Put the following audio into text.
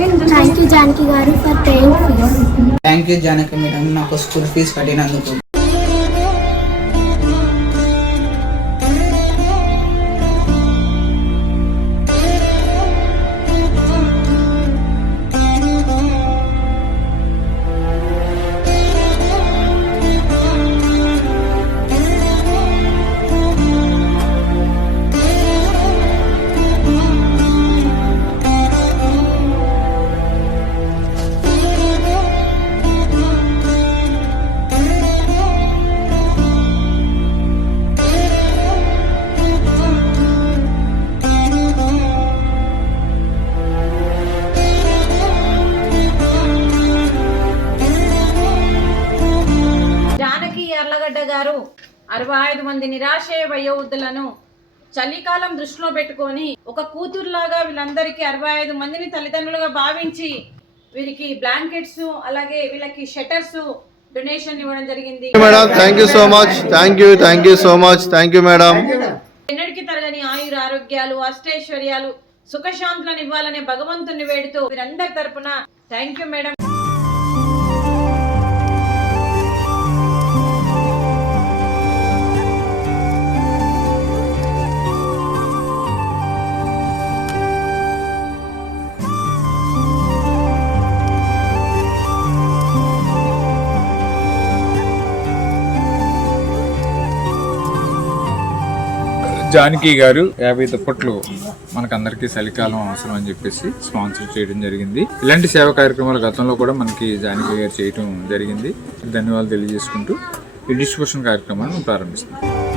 Thank you Janaki గారు for paying fees. Thank you Janaki madam నాకు school fees కట్టినందుకు. గారు 65 మంది నిరాశ్రయ వయోవృద్ధులను చలికాలం దృష్టిలో పెట్టుకొని ఒక కూతురులాగా వీళ్ళందరికీ 65 మందిని తల్లిదండ్రులుగా భావించి వీరికి బ్లాంకెట్స్ అలాగే వీళ్ళకి షట్టర్స్ డొనేషన్ ఇవ్వడం జరిగింది. Madam thank you so much. Thank you so much. Thank you madam. ఎన్నటికీ తరగని ఆయుర ఆరోగ్యాలు అష్టైశ్వర్యాలు సుఖశాంతులను ఇవ్వాలనే భగవంతుని వేడుతూ వీరందరి తరపున థ్యాంక్ యూ మేడం. జానకి గారు 50 దుప్పట్లు మనకందరికీ చలికాలం అవసరం అని చెప్పేసి స్పాన్సర్ చేయడం జరిగింది. ఇలాంటి సేవా కార్యక్రమాలు గతంలో కూడా మనకి జానకి గారు చేయడం జరిగింది. ధన్యవాదాలు తెలియజేసుకుంటూ ఈ డిస్ట్రిబ్యూషన్ కార్యక్రమాన్ని ప్రారంభిస్తున్నాం.